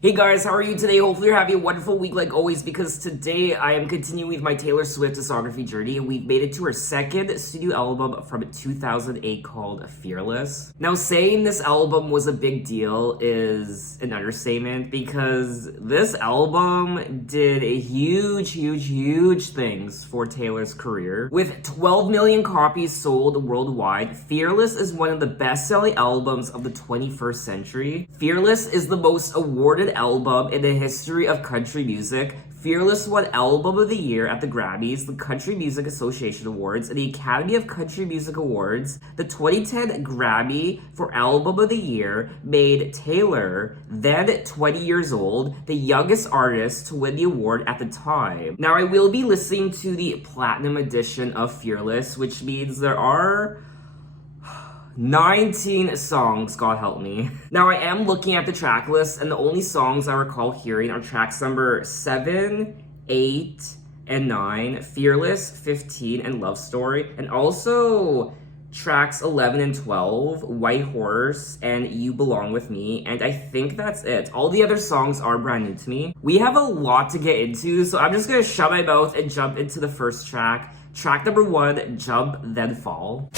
Hey guys, how are you today? Hopefully you're having a wonderful week like always, because today I am continuing with my Taylor Swift discography journey, and we've made it to her second studio album from 2008 called Fearless. Now, saying this album was a big deal is an understatement, because this album did a huge things for Taylor's career. With 12 million copies sold worldwide, Fearless is one of the best-selling albums of the 21st century. Fearless is the most awarded album in the history of country music. Fearless won Album of the Year at the Grammys, the Country Music Association Awards, and the Academy of Country Music Awards. The 2010 Grammy for Album of the Year made Taylor, then 20 years old, the youngest artist to win the award at the time. Now, I will be listening to the Platinum edition of Fearless, which means there are 19 songs, God help me. Now, I am looking at the track list, and the only songs I recall hearing are tracks number 7, 8, and 9, Fearless, 15, and Love Story, and also tracks 11 and 12, White Horse, and You Belong With Me, and I think that's it. All the other songs are brand new to me. We have a lot to get into, so I'm just gonna shut my mouth and jump into the first track. Track number 1, Jump Then Fall.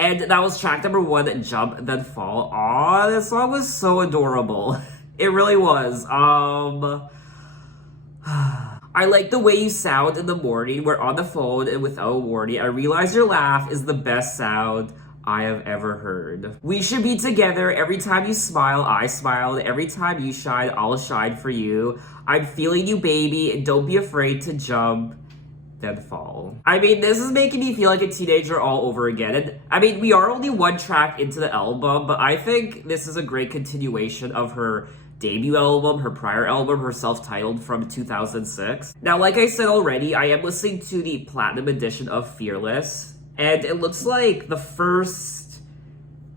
And that was track number 1, Jump Then Fall. Aw, this song was so adorable. It really was. I like the way you sound in the morning. We're on the phone and without warning, I realize your laugh is the best sound I have ever heard. We should be together. Every time you smile, I smile. Every time you shine, I'll shine for you. I'm feeling you, baby. Don't be afraid to jump then fall. I mean, this is making me feel like a teenager all over again. And I mean, we are only one track into the album, but I think this is a great continuation of her debut album, her prior album, her self-titled from 2006. Now, like I said already, I am listening to the Platinum edition of Fearless, and it looks like the first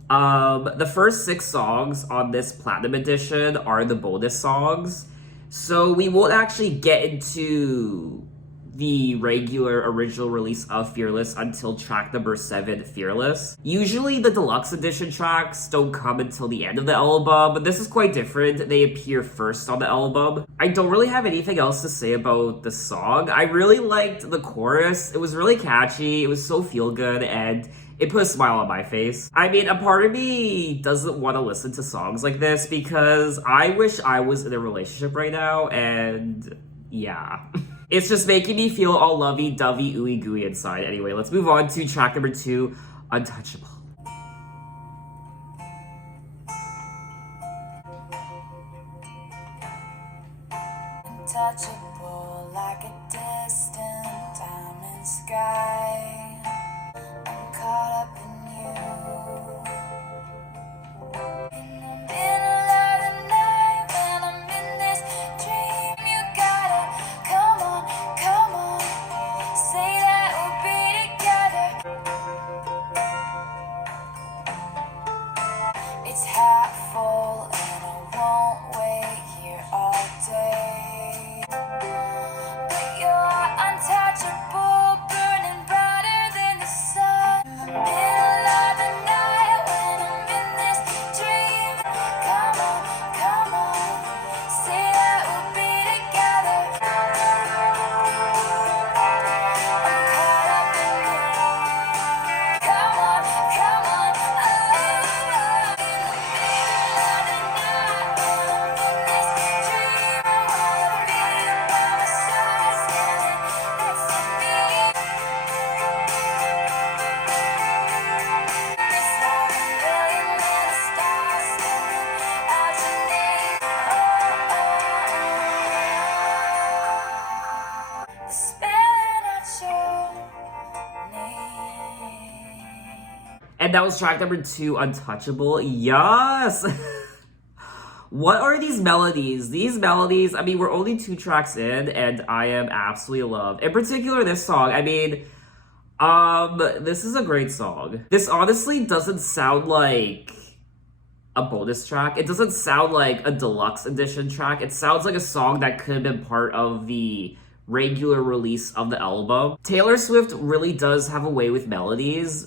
6 songs on this Platinum edition are the bonus songs. So we won't actually get into the regular original release of Fearless until track number 7, Fearless. Usually the deluxe edition tracks don't come until the end of the album, but this is quite different. They appear first on the album. I don't really have anything else to say about the song. I really liked the chorus. It was really catchy, it was so feel good, and it put a smile on my face. I mean, a part of me doesn't want to listen to songs like this because I wish I was in a relationship right now, and yeah. It's just making me feel all lovey-dovey, ooey-gooey inside. Anyway, let's move on to track number 2, Untouchable. Untouchable like a distant diamond sky. I'm caught up in you. In the middle of the night when I'm in this dream, you gotta come on, say that we'll be together. It's half full and I won't wait here all day. But you're untouchable, burning brighter And that was track number 2, Untouchable. Yes! What are these melodies? These melodies, I mean, we're only 2 tracks in, and I am absolutely in love. In particular, this song. I mean, this is a great song. This honestly doesn't sound like a bonus track. It doesn't sound like a deluxe edition track. It sounds like a song that could have been part of the regular release of the album. Taylor Swift really does have a way with melodies.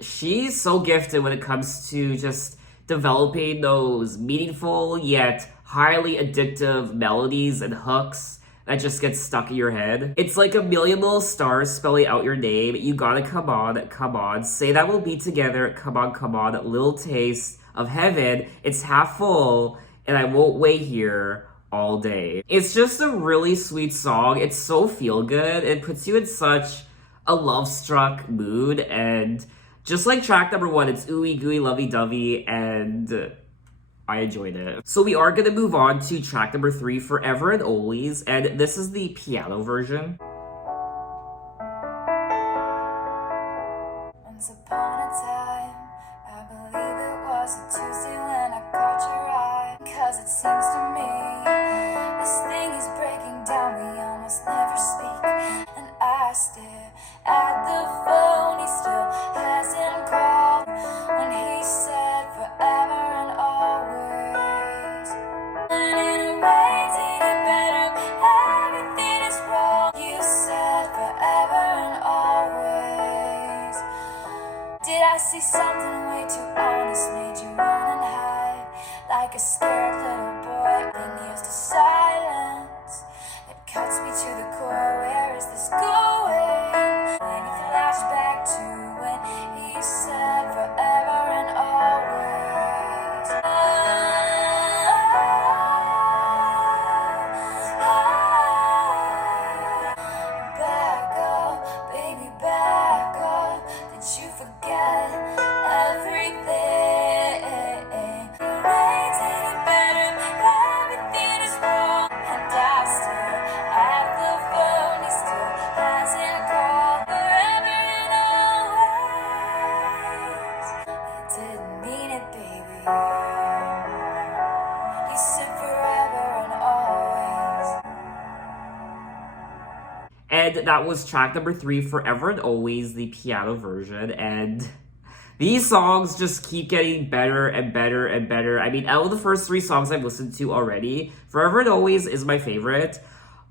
She's so gifted when it comes to just developing those meaningful yet highly addictive melodies and hooks that just get stuck in your head. It's like a million little stars spelling out your name. You gotta come on, say that we'll be together, come on, little taste of heaven. It's half full, and I won't wait here all day. It's just a really sweet song. It's so feel good. It puts you in such a love-struck mood, and just like track number 1, it's ooey gooey lovey-dovey, and I enjoyed it. So we are gonna move on to track number 3, Forever and Always, and this is the piano version. Once upon a time, I believe it was a Tuesday when I caught your eye. 'Cause it seems to me this thing is breaking down, we almost never speak. And I stare at the phone, he still hasn't called. When he said forever and always, and in a way did it better, everything is wrong. You said forever and always. Did I see something way too honest, made you run and hide like a scared little boy, being used to silence? It cuts me to the core, where is this going? When you flash back to when he said forever and always. Back up, baby, back up. Did you forget everything? Right, did it better, everything is wrong. And I stare at the phone, he still hasn't called. Forever and always. You didn't mean it, baby. You said forever and always. And that was track number 3, Forever and Always, the piano version. And these songs just keep getting better and better and better. I mean, out of the first 3 songs I've listened to already, Forever and Always is my favorite.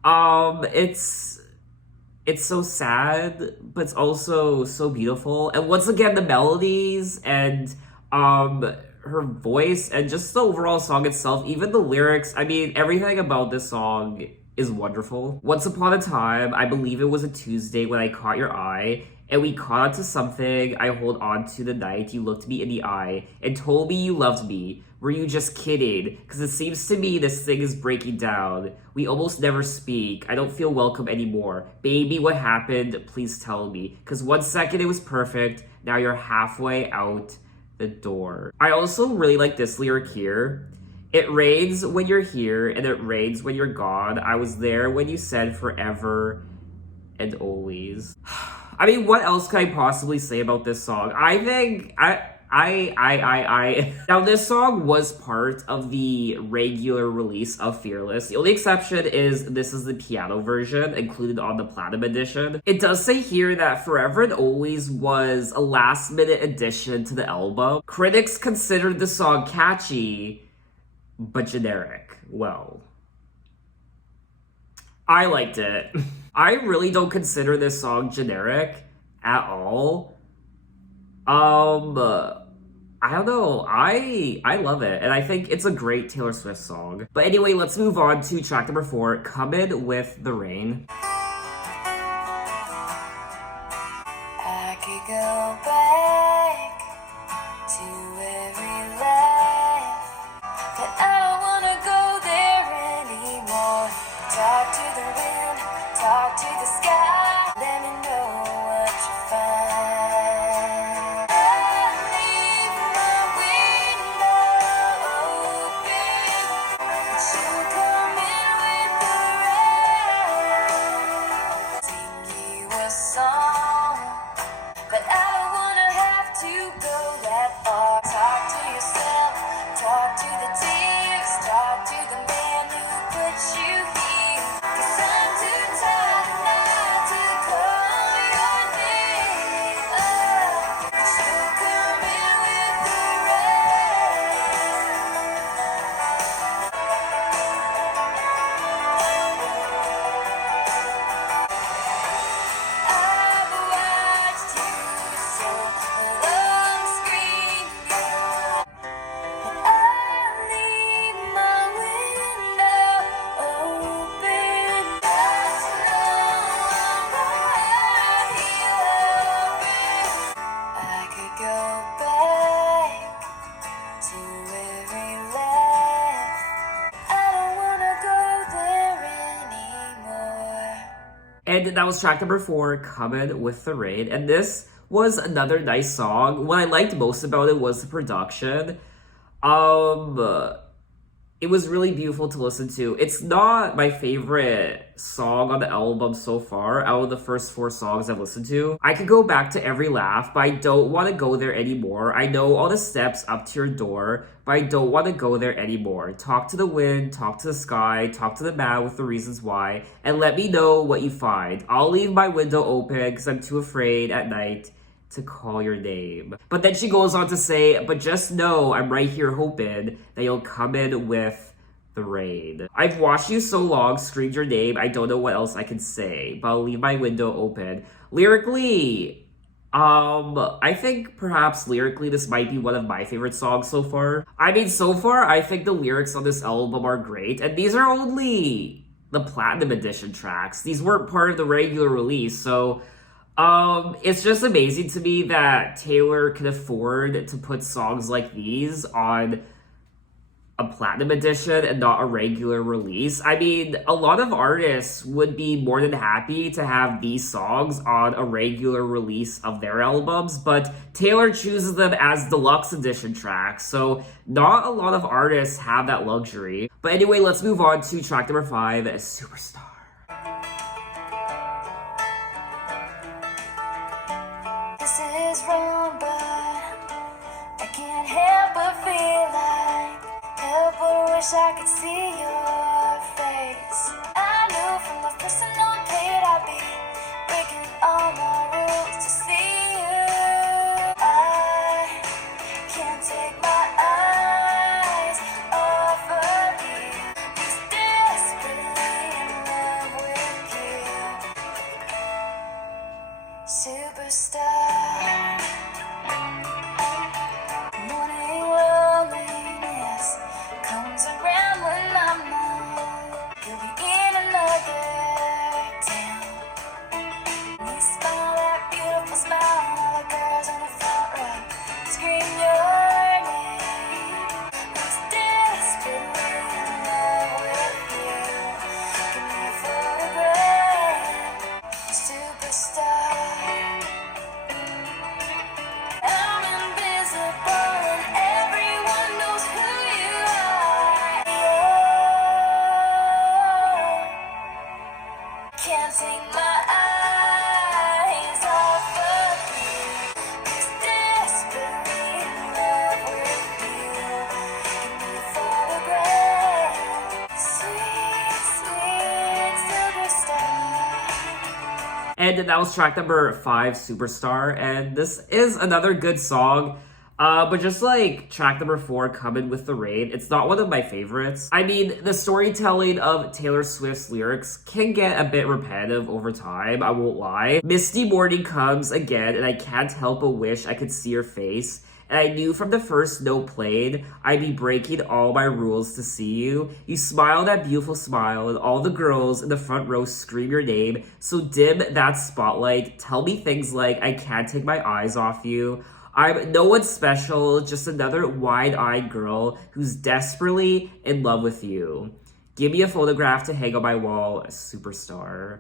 It's so sad, but it's also so beautiful. And once again, the melodies and her voice and just the overall song itself, even the lyrics, I mean, everything about this song is wonderful. Once upon a time, I believe it was a Tuesday when I caught your eye, and we caught on to something I hold on to the night you looked me in the eye and told me you loved me. Were you just kidding? Because it seems to me this thing is breaking down. We almost never speak. I don't feel welcome anymore. Baby, what happened? Please tell me. Because 1 second it was perfect, now you're halfway out the door. I also really like this lyric here. It rains when you're here, and it rains when you're gone. I was there when you said forever and always. I mean, what else could I possibly say about this song? I think Now, this song was part of the regular release of Fearless. The only exception is this is the piano version included on the Platinum Edition. It does say here that Forever and Always was a last-minute addition to the album. Critics considered the song catchy, but generic. Well, I liked it. I really don't consider this song generic at all. I don't know. I love it, and I think it's a great Taylor Swift song. But anyway, let's move on to track number 4, Comin' with the Rain. I could go back to every life, but I don't wanna go there anymore. Talk to the wind, talk to the sky, let me know what you find. I leave my window open, but you come in with the rain. And that was track number 4, Coming with the Rain. And this was another nice song. What I liked most about it was the production. It was really beautiful to listen to. It's not my favorite song on the album so far, out of the first 4 songs I've listened to. I could go back to every laugh, but I don't want to go there anymore. I know all the steps up to your door, but I don't want to go there anymore. Talk to the wind, talk to the sky, talk to the man with the reasons why, and let me know what you find. I'll leave my window open because I'm too afraid at night to call your name. But then she goes on to say, but just know I'm right here hoping that you'll come in with the rain. I've watched you so long, screamed your name, I don't know what else I can say, but I'll leave my window open. Lyrically, I think perhaps lyrically this might be one of my favorite songs so far. I mean, so far, I think the lyrics on this album are great, and these are only the Platinum Edition tracks. These weren't part of the regular release, so it's just amazing to me that Taylor can afford to put songs like these on a Platinum Edition and not a regular release. I mean, a lot of artists would be more than happy to have these songs on a regular release of their albums, but Taylor chooses them as deluxe edition tracks, so not a lot of artists have that luxury. But anyway, let's move on to track number 5, Superstar. This is wrong, but I can't help but feel like help, but I wish I could see your face. I knew from the first I played I'd be breaking all my rules to see you. I can't take my eyes off of you. Just desperately in love with you. Superstar. Morning loneliness comes around when I'm not. Could be in another town. You smile that beautiful smile, and all the girls on the front row scream your name. I'm desperately in love with you. Give me a photograph, superstar. I'm invisible and everyone knows who you are. Can't take my eyes off of you. Just desperately in love with you. Give me a photograph. Sweet, sweet superstar. And that was track number 5, Superstar. And this is another good song. But just like track number 4, Coming with the Rain, it's not one of my favorites. I mean, the storytelling of Taylor Swift's lyrics can get a bit repetitive over time, I won't lie. Misty morning comes again, and I can't help but wish I could see your face. And I knew from the first note played, I'd be breaking all my rules to see you. You smile that beautiful smile, and all the girls in the front row scream your name. So dim that spotlight, tell me things like, I can't take my eyes off you. I'm no one special, just another wide-eyed girl who's desperately in love with you. Give me a photograph to hang on my wall, superstar.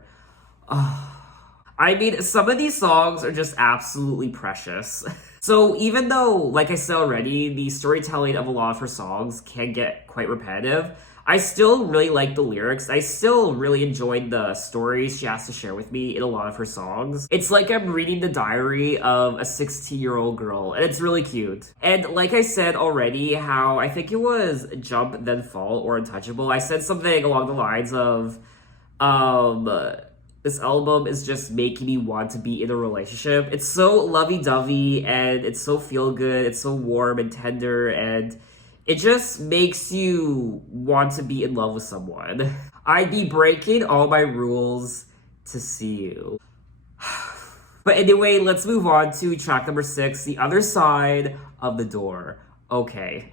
I mean, some of these songs are just absolutely precious. So even though, like I said already, the storytelling of a lot of her songs can get quite repetitive, I still really like the lyrics. I still really enjoyed the stories she has to share with me in a lot of her songs. It's like I'm reading the diary of a 16-year-old girl, and it's really cute. And like I said already, how I think it was Jump Then Fall or Untouchable, I said something along the lines of, this album is just making me want to be in a relationship. It's so lovey-dovey, and it's so feel-good, it's so warm and tender, and it just makes you want to be in love with someone. I'd be breaking all my rules to see you. But anyway, let's move on to track number 6, The Other Side of the Door. Okay.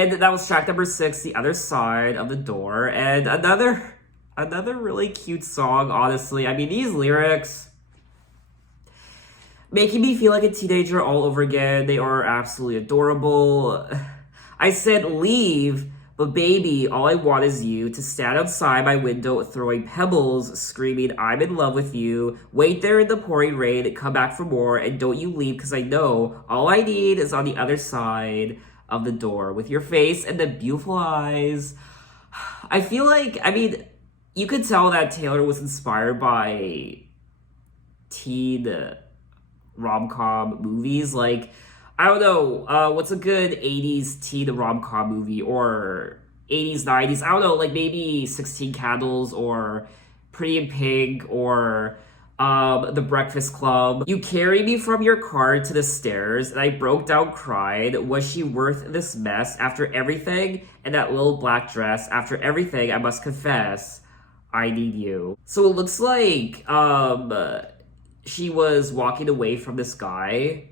And that was track number 6, The Other Side of the Door. And another really cute song, honestly. I mean, these lyrics making me feel like a teenager all over again. They are absolutely adorable. I said leave, but baby, all I want is you to stand outside my window throwing pebbles, screaming, I'm in love with you. Wait there in the pouring rain, come back for more, and don't you leave because I know all I need is on the other side of the door with your face and the beautiful eyes. I feel like, I mean, you could tell that Taylor was inspired by teen rom-com movies. Like, I don't know, what's a good 80s teen rom-com movie, or 80s, 90s? I don't know, like maybe 16 Candles, or Pretty in Pink, or The Breakfast Club. You carried me from your car to the stairs, and I broke down, cried. Was she worth this mess? After everything, and that little black dress, after everything, I must confess, I need you. So it looks like, she was walking away from this guy,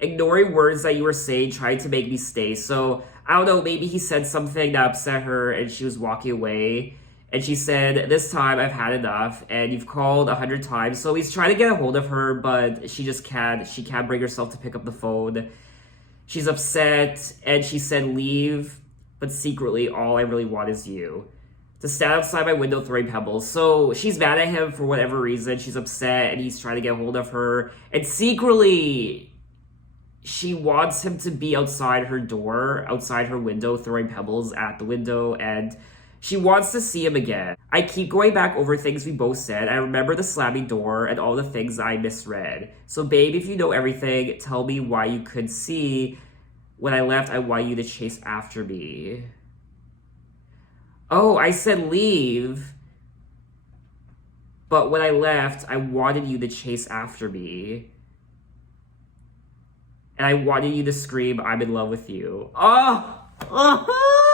ignoring words that you were saying, trying to make me stay. So, I don't know, maybe he said something that upset her and she was walking away. And she said, this time I've had enough, and you've called 100 times. So he's trying to get a hold of her, but she just can't. She can't bring herself to pick up the phone. She's upset, and she said leave, but secretly all I really want is you. To stand outside my window throwing pebbles. So she's mad at him for whatever reason. She's upset, and he's trying to get a hold of her. And secretly, she wants him to be outside her door, outside her window, throwing pebbles at the window, and she wants to see him again. I keep going back over things we both said. I remember the slamming door and all the things I misread. So babe, if you know everything, tell me why you could see. When I left, I want you to chase after me. Oh, I said leave. But when I left, I wanted you to chase after me. And I wanted you to scream, I'm in love with you. Oh!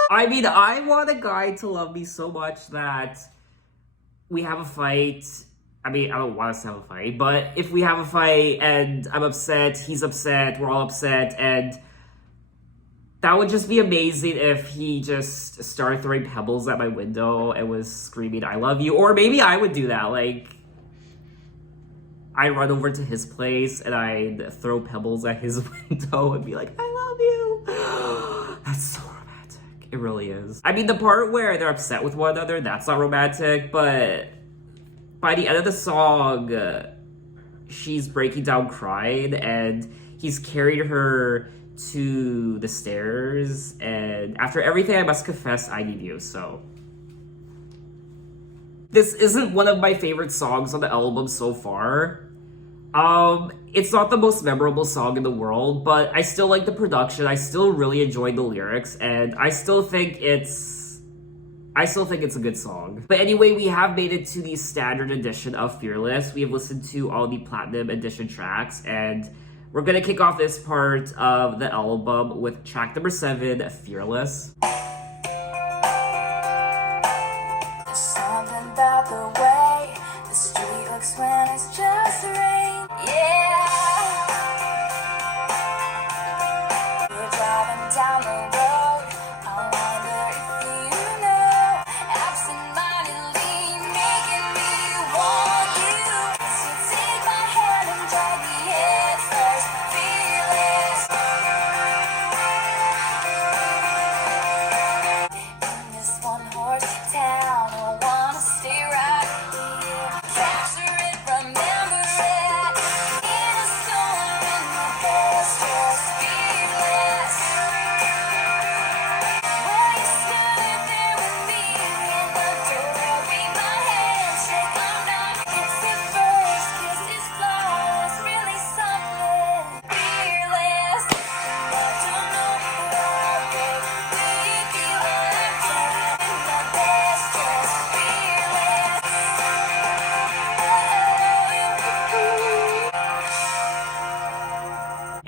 I mean, I want a guy to love me so much that we have a fight. I mean, I don't want us to have a fight, but if we have a fight and I'm upset, he's upset, we're all upset, and that would just be amazing if he just started throwing pebbles at my window and was screaming, I love you. Or maybe I would do that, like, I'd run over to his place and I'd throw pebbles at his window and be like, I love you. That's so romantic. It really is. I mean, the part where they're upset with one another, that's not romantic, but by the end of the song, she's breaking down crying and he's carried her to the stairs, and after everything, I must confess, I need you. So this isn't one of my favorite songs on the album so far. It's not the most memorable song in the world, but I still like the production. I still really enjoyed the lyrics, and I still think it's a good song. But anyway, we have made it to the standard edition of Fearless. We have listened to all the platinum edition tracks, and we're gonna kick off this part of the album with track number 7, Fearless. There's something about the way the street looks when it's just rain. Yeah. We're driving down the road. I wonder if you know. Absent-mindedly making me want you. So take my hand and drive me head first. Fearless. In this one-horse town, I wanna stay right here. Capture it, remember it. In a storm, in my best dress, fearless. Well, you stood there with me in the door, beat my handshake. I'm not kiss at first, kiss is flawless, really something. Fearless. I don't know why, babe. We feel like in my best dress, fearless.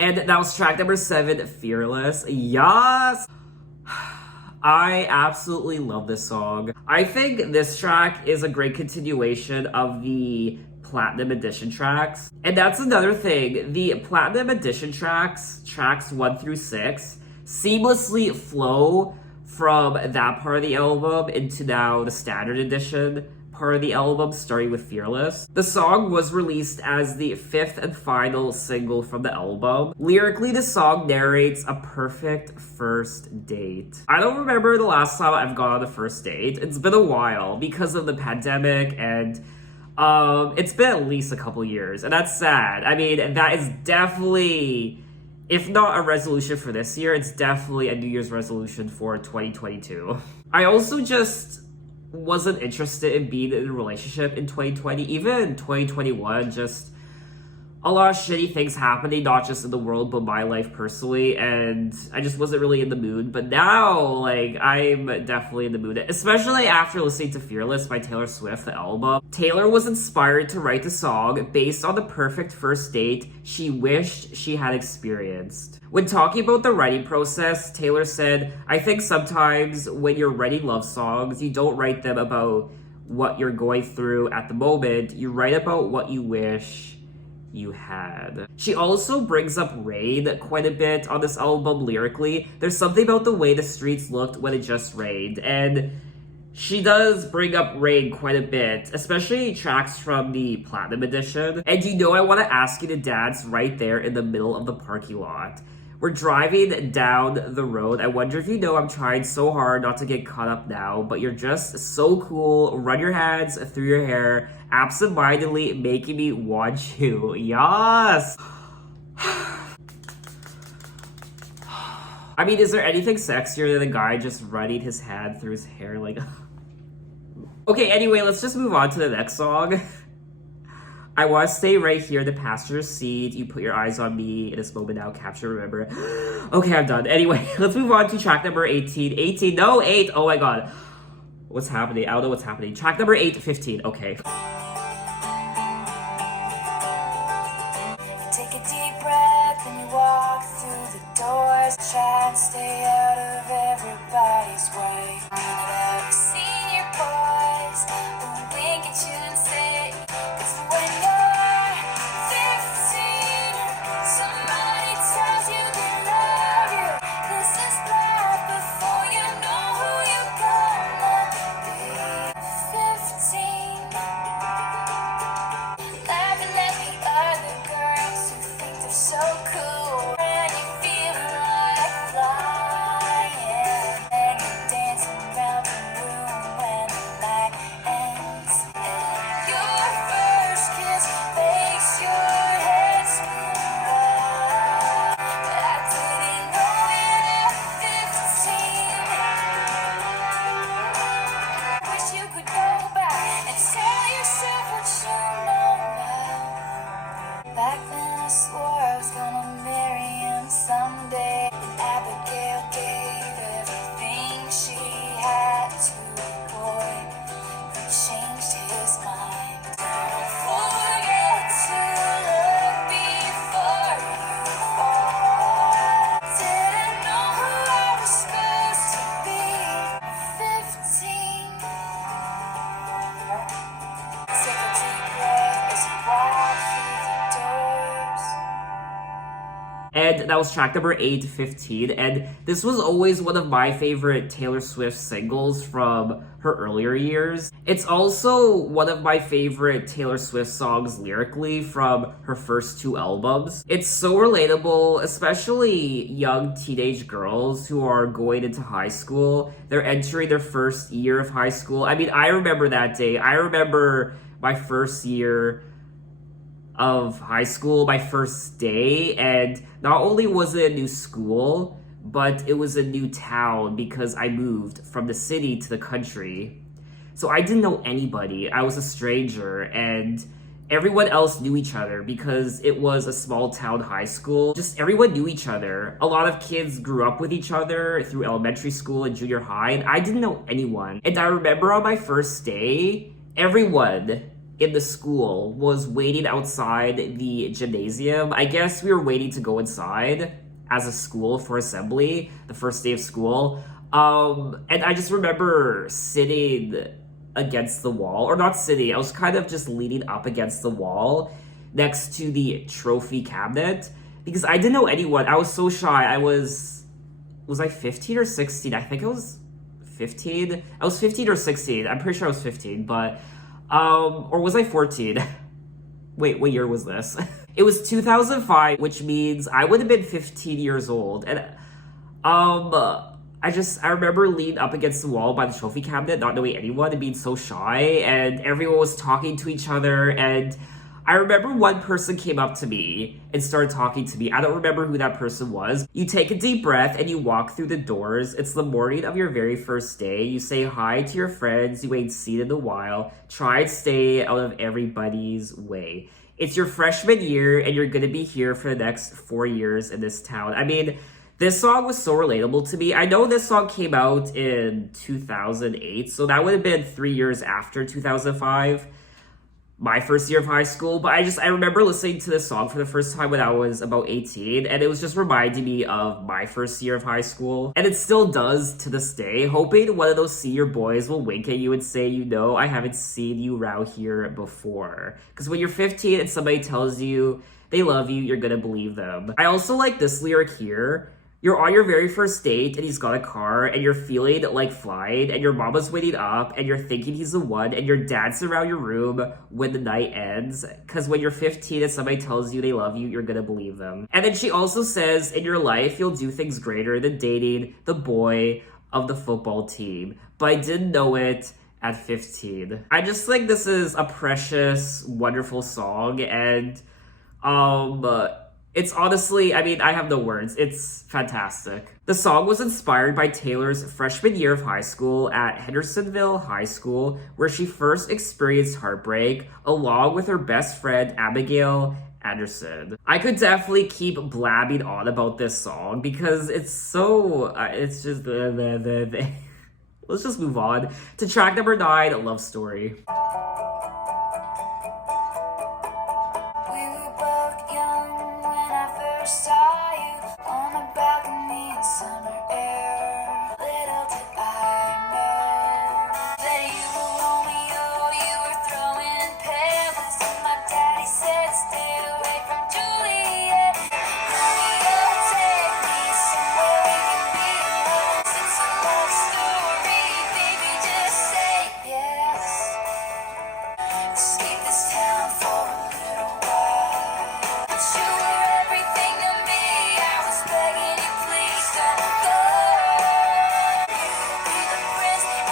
And that was track number 7, Fearless. Yes! I absolutely love this song. I think this track is a great continuation of the Platinum Edition tracks. And that's another thing. The Platinum Edition tracks 1 through 6, seamlessly flow from that part of the album into now the standard edition part of the album, starting with Fearless. The song was released as the fifth and final single from the album. Lyrically, the song narrates a perfect first date. I don't remember the last time I've gone on a first date. It's been a while because of the pandemic, and it's been at least a couple years, and that's sad. I mean, that is definitely, if not a resolution for this year, it's definitely a New Year's resolution for 2022. I also just wasn't interested in being in a relationship in 2020. Even in 2021, just a lot of shitty things happening, not just in the world, but my life personally, and I just wasn't really in the mood. But now, like, I'm definitely in the mood, especially after listening to Fearless by Taylor Swift, the album. Taylor was inspired to write the song based on the perfect first date she wished she had experienced. When talking about the writing process, Taylor said, "I think sometimes when you're writing love songs, you don't write them about what you're going through at the moment, you write about what you wish you had." She also brings up rain quite a bit on this album lyrically. There's something about the way the streets looked when it just rained, and she does bring up rain quite a bit, especially tracks from the Platinum Edition. And you know I want to ask you to dance right there in the middle of the parking lot. We're driving down the road. I wonder if you know I'm trying so hard not to get caught up now, but you're just so cool. Run your hands through your hair, absentmindedly making me want you. Yes! I mean, is there anything sexier than a guy just running his hand through his hair? Like, okay, anyway, let's just move on to the next song. I want to stay right here in the passenger seat. You put your eyes on me in this moment now. Capture, remember. Okay, I'm done. Anyway, let's move on to track number 18. 18, no, 8. Oh my god. What's happening? I don't know what's happening. Track number 8, 15. Okay. Take a deep breath and you walk through the doors. Try and stay out of everybody's way. I've seen your boys, but we wink at you and say, it's when you're 15, somebody tells you they love you. This is life before you know who you're gonna be. 15, laughing at the other girls who think they're so cool, and you feel like flying, and you're dancing around the room when the night ends. And your first kiss makes your head spin wild. But I didn't know it at 15. Wish you could go back and tell yourself what you know now. Back then I swore I was gonna marry him someday. And Abigail gave everything she had to a boy who changed his mind. Don't forget to look before you fall. Didn't know who I was supposed to be. 15. Take a deep breath as you walk through the doors. And that was track number 8, 15. And this was always one of my favorite Taylor Swift singles from her earlier years. It's also one of my favorite Taylor Swift songs lyrically from her first 2 albums. It's so relatable, especially young teenage girls who are going into high school. They're entering their first year of high school. I mean, I remember that day. I remember my first year of high school, my first day, and not only was it a new school, but it was a new town because I moved from the city to the country. So I didn't know anybody. I was a stranger, and everyone else knew each other because it was a small town high school. Just everyone knew each other. A lot of kids grew up with each other through elementary school and junior high, and I didn't know anyone. And I remember on my first day, everyone in the school was waiting outside the gymnasium. I guess we were waiting to go inside as a school for assembly, the first day of school. And I just remember sitting against the wall, or not sitting, I was kind of just leaning up against the wall next to the trophy cabinet because I didn't know anyone. I was so shy. I was was I 15 or 16? I think it was 15. I was 15 or 16. I'm pretty sure I was 15, but or was I 14? Wait, what year was this? It was 2005, which means I would have been 15 years old. And I remember leaning up against the wall by the trophy cabinet, not knowing anyone and being so shy, and everyone was talking to each other, and I remember one person came up to me and started talking to me. I don't remember who that person was. You take a deep breath and you walk through the doors. It's the morning of your very first day. You say hi to your friends you ain't seen in a while. Try and stay out of everybody's way. It's your freshman year and you're gonna be here for the next 4 years in this town. I mean, this song was so relatable to me. I know this song came out in 2008, so that would have been 3 years after 2005. My first year of high school, but I remember listening to this song for the first time when I was about 18, and it was just reminding me of my first year of high school, and it still does to this day, hoping one of those senior boys will wink at you and say, you know, I haven't seen you around here before. Because when you're 15 and somebody tells you they love you, you're gonna believe them. I also like this lyric here. You're on your very first date and he's got a car and you're feeling like flying and your mama's waiting up and you're thinking he's the one and you're dancing around your room when the night ends. Because when you're 15 and somebody tells you they love you, you're gonna believe them. And then she also says, in your life, you'll do things greater than dating the boy of the football team. But I didn't know it at 15. I just think this is a precious, wonderful song, and it's honestly, I mean, I have no words. It's fantastic. The song was inspired by Taylor's freshman year of high school at Hendersonville High School, where she first experienced heartbreak, along with her best friend, Abigail Anderson. I could definitely keep blabbing on about this song because it's so, it's just, Let's just move on to track number 9, Love Story. Saw you on the balcony in summer air. Little did I know that you were Romeo. You were throwing pebbles, and my daddy said, "Stay away from Juliet." Romeo, take me somewhere we can be alone. It's a love story, baby. Just say yes. Escape this town for a little while. But you were everything to me. I was begging you, please don't go. You'll be the prince and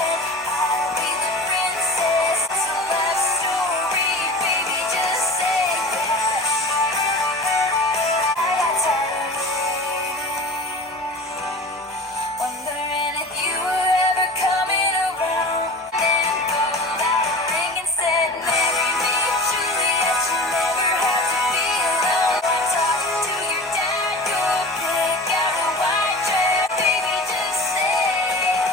I'll be the princess. It's a love story, baby, just say that. I got tired of waiting, wondering if you were ever coming around. Then pulled out a ring and said, marry me, Juliet. You never have to be alone. I'll talk to your dad. You'll pick out a white dress. Baby, just say yes.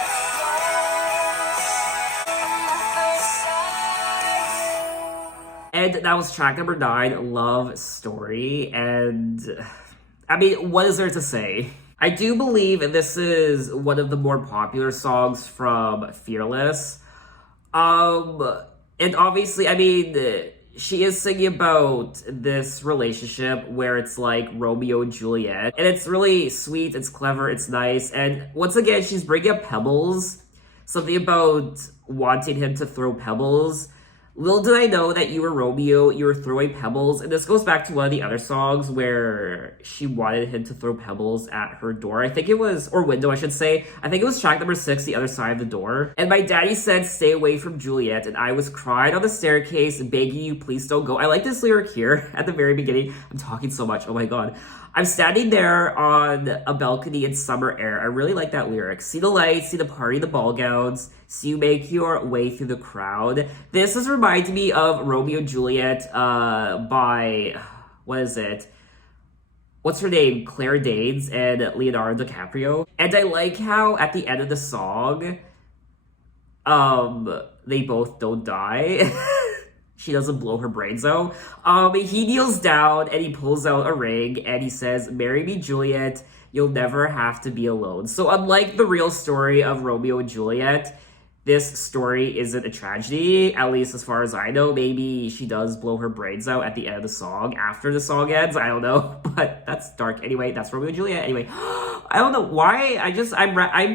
When I first saw you. And that was track number 9, Love Story. And I mean, what is there to say? I do believe this is one of the more popular songs from Fearless. And obviously, I mean, she is singing about this relationship where it's like Romeo and Juliet. And it's really sweet, it's clever, it's nice. And once again, she's bringing up pebbles. Something about wanting him to throw pebbles. Little did I know that you were Romeo, you were throwing pebbles. And this goes back to one of the other songs where she wanted him to throw pebbles at her door. I think it was, or window, I should say. I think it was track number 6, The Other Side of the Door. And my daddy said, stay away from Juliet. And I was crying on the staircase, begging you, please don't go. I like this lyric here at the very beginning. I'm talking so much, oh my god. I'm standing there on a balcony in summer air. I really like that lyric. See the lights, see the party, the ball gowns. See you make your way through the crowd. This is reminding me of Romeo and Juliet by, what is it? What's her name? Claire Danes and Leonardo DiCaprio. And I like how at the end of the song, they both don't die. She doesn't blow her brains out. He kneels down and he pulls out a ring and he says, marry me, Juliet. You'll never have to be alone. So unlike the real story of Romeo and Juliet, this story isn't a tragedy, at least as far as I know. Maybe she does blow her brains out at the end of the song after the song ends. I don't know, but that's dark. Anyway, that's Romeo and Juliet. Anyway, I don't know why. I'm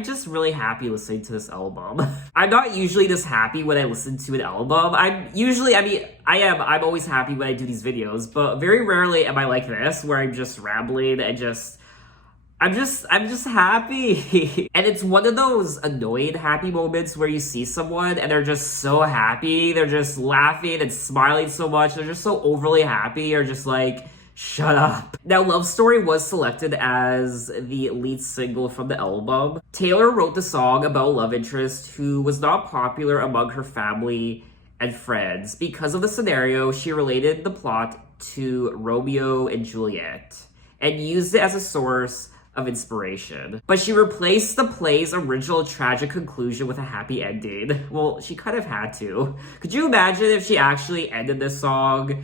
just really happy listening to this album. I'm not usually this happy when I listen to an album. I'm always happy when I do these videos, but very rarely am I like this, where I'm just rambling and I'm just happy. And it's one of those annoyed happy moments where you see someone and they're just so happy. They're just laughing and smiling so much. They're just so overly happy. You're just like, shut up. Now, Love Story was selected as the lead single from the album. Taylor wrote the song about a love interest who was not popular among her family and friends. Because of the scenario, she related the plot to Romeo and Juliet and used it as a source of inspiration. But she replaced the play's original tragic conclusion with a happy ending. Well, she kind of had to. Could you imagine if she actually ended this song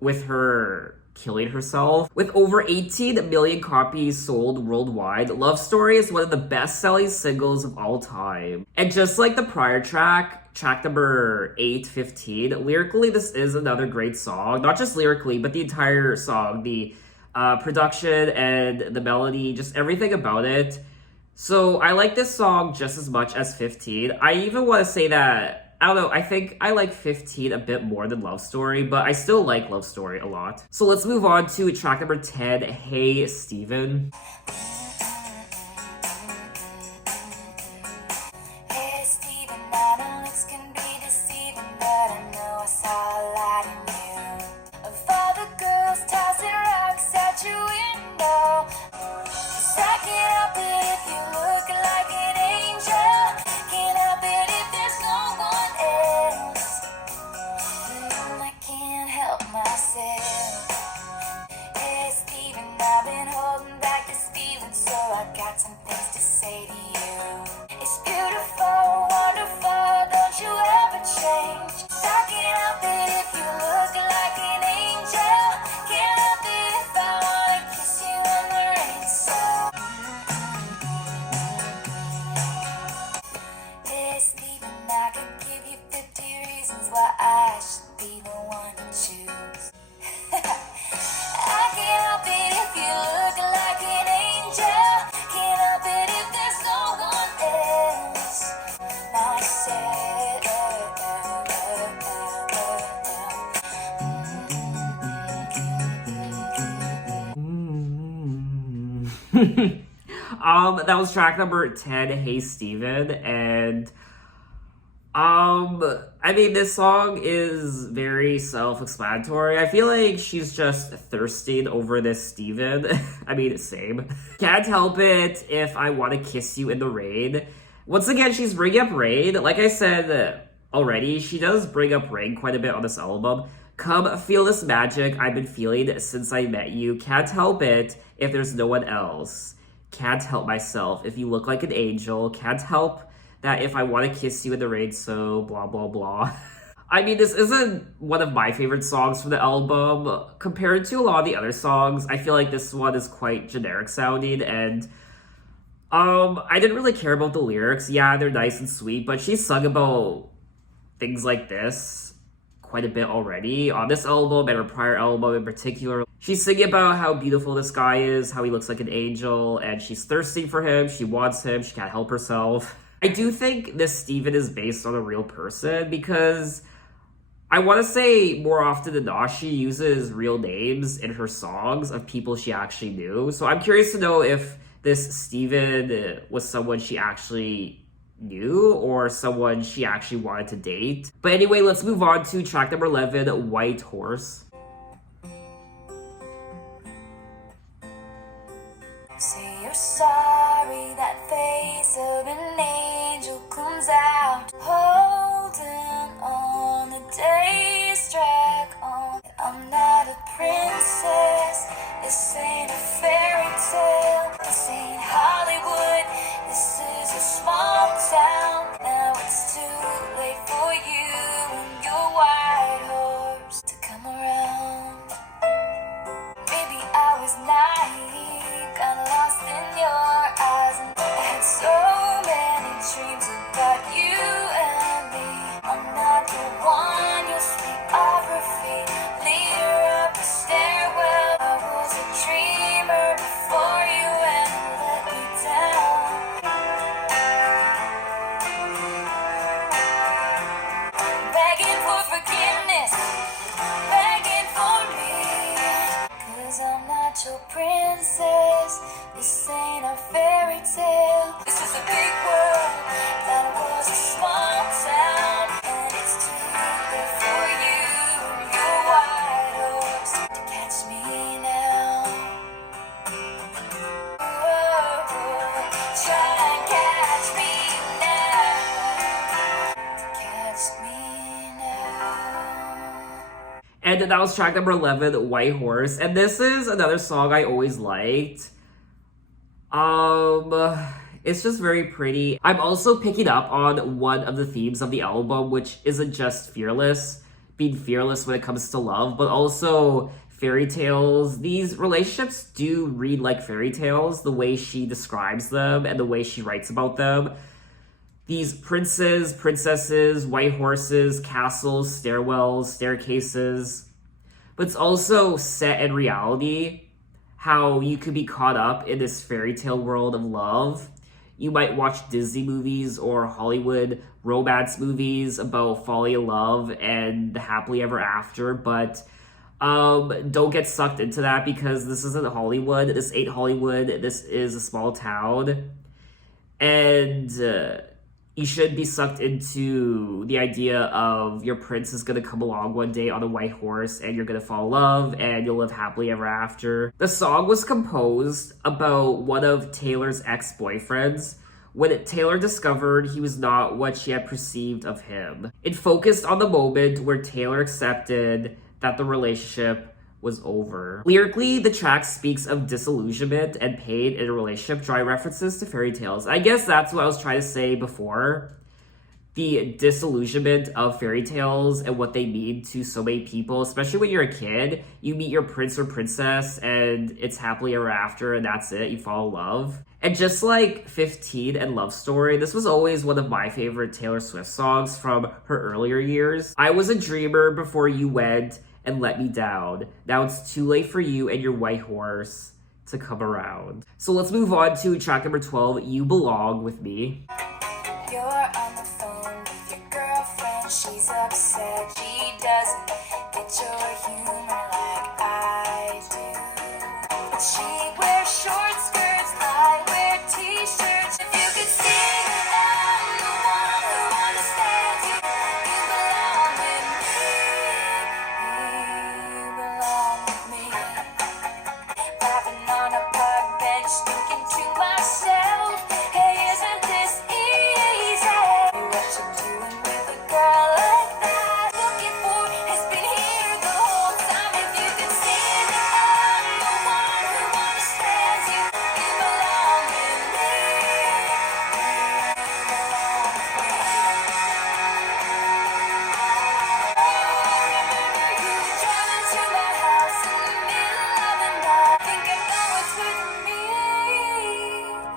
with her killing herself? With over 18 million copies sold worldwide, Love Story is one of the best-selling singles of all time. And just like the prior track number 815, lyrically this is another great song. Not just lyrically, but the entire song, the production and the melody, just everything about it. So I like this song just as much as 15. I even want to say that, I don't know, I think I like 15 a bit more than Love Story, but I still like Love Story a lot. So let's move on to track number 10, Hey Steven. Hey Steven, I know looks can be deceiving, but I know I saw a light in you. Of all the girls tossing rocks at your window, just I can't help it if you look like an angel. Can't help it if there's no one else. I can't help myself. Hey Steven, I've been holding back this feeling, so I got some things to say to you. It's beautiful, wonderful, don't you ever change. I can't help it if you look like an angel. Can't help it if I wanna kiss you in the rain. So, hey Steven, I could give you 50 reasons why I should be the one to choose. I can't help it if you look like an angel. Can't help it if there's no one else. Myself. That was track number 10, Hey Steven, and I mean, this song is very self-explanatory. I feel like she's just thirsting over this Steven. I mean, same. Can't help it if I want to kiss you in the rain. Once again, she's bringing up rain. Like I said already, she does bring up rain quite a bit on this album. Come feel this magic I've been feeling since I met you. Can't help it if there's no one else. Can't help myself if you look like an angel. Can't help that if I want to kiss you in the rain, so blah blah blah. I mean, this isn't one of my favorite songs from the album. Compared to a lot of the other songs, I feel like this one is quite generic sounding, and I didn't really care about the lyrics. Yeah, they're nice and sweet, but she sung about things like this quite a bit already on this album and her prior album in particular. She's singing about how beautiful this guy is, how he looks like an angel, and she's thirsty for him, she wants him, she can't help herself. I do think this Steven is based on a real person because I want to say more often than not, she uses real names in her songs of people she actually knew. So I'm curious to know if this Steven was someone she actually knew or someone she actually wanted to date. But anyway, let's move on to track number 11, White Horse. Say you're sorry, that face of an angel comes out. Holding on, the days drag on. I'm not a princess, this ain't a fairy tale. This ain't Hollywood, this is a small town. Now it's too late for you and your white horse to come around. Maybe I was naive, got lost in your eyes, and I had so many dreams about you. And that was track number 11, White Horse. And this is another song I always liked. It's just very pretty. I'm also picking up on one of the themes of the album, which isn't just being fearless when it comes to love, but also fairy tales. These relationships do read like fairy tales, the way she describes them and the way she writes about them. These princes, princesses, white horses, castles, stairwells, staircases. But it's also set in reality, how you could be caught up in this fairy tale world of love. You might watch Disney movies or Hollywood romance movies about falling in love and happily ever after, but don't get sucked into that because this isn't Hollywood. This ain't Hollywood. This is a small town. And you should be sucked into the idea of your prince is going to come along one day on a white horse and you're going to fall in love and you'll live happily ever after. The song was composed about one of Taylor's ex-boyfriends when Taylor discovered he was not what she had perceived of him. It focused on the moment where Taylor accepted that the relationship was over. Lyrically, the track speaks of disillusionment and pain in a relationship, drawing references to fairy tales. I guess that's what I was trying to say before. The disillusionment of fairy tales and what they mean to so many people, especially when you're a kid. You meet your prince or princess and it's happily ever after and that's it, you fall in love. And just like 15 and Love Story, this was always one of my favorite Taylor Swift songs from her earlier years. I was a dreamer before you went and let me down. Now it's too late for you and your white horse to come around. So let's move on to track number 12, You Belong With Me. You're on the phone with your girlfriend, she's upset. She doesn't get your humor like I do. She wears short skirts, I wear t-shirts. If you could see that I'm the one who understands you, you belong with me. You belong with me. Laughing on a park bench, thinking to myself, hey, isn't this easy? What you doing with a girl like that? Looking for has been here the whole time. If you could see that I'm the one who understands you, you belong with me. Driving to my house in the middle of the night. Think I know what's with me.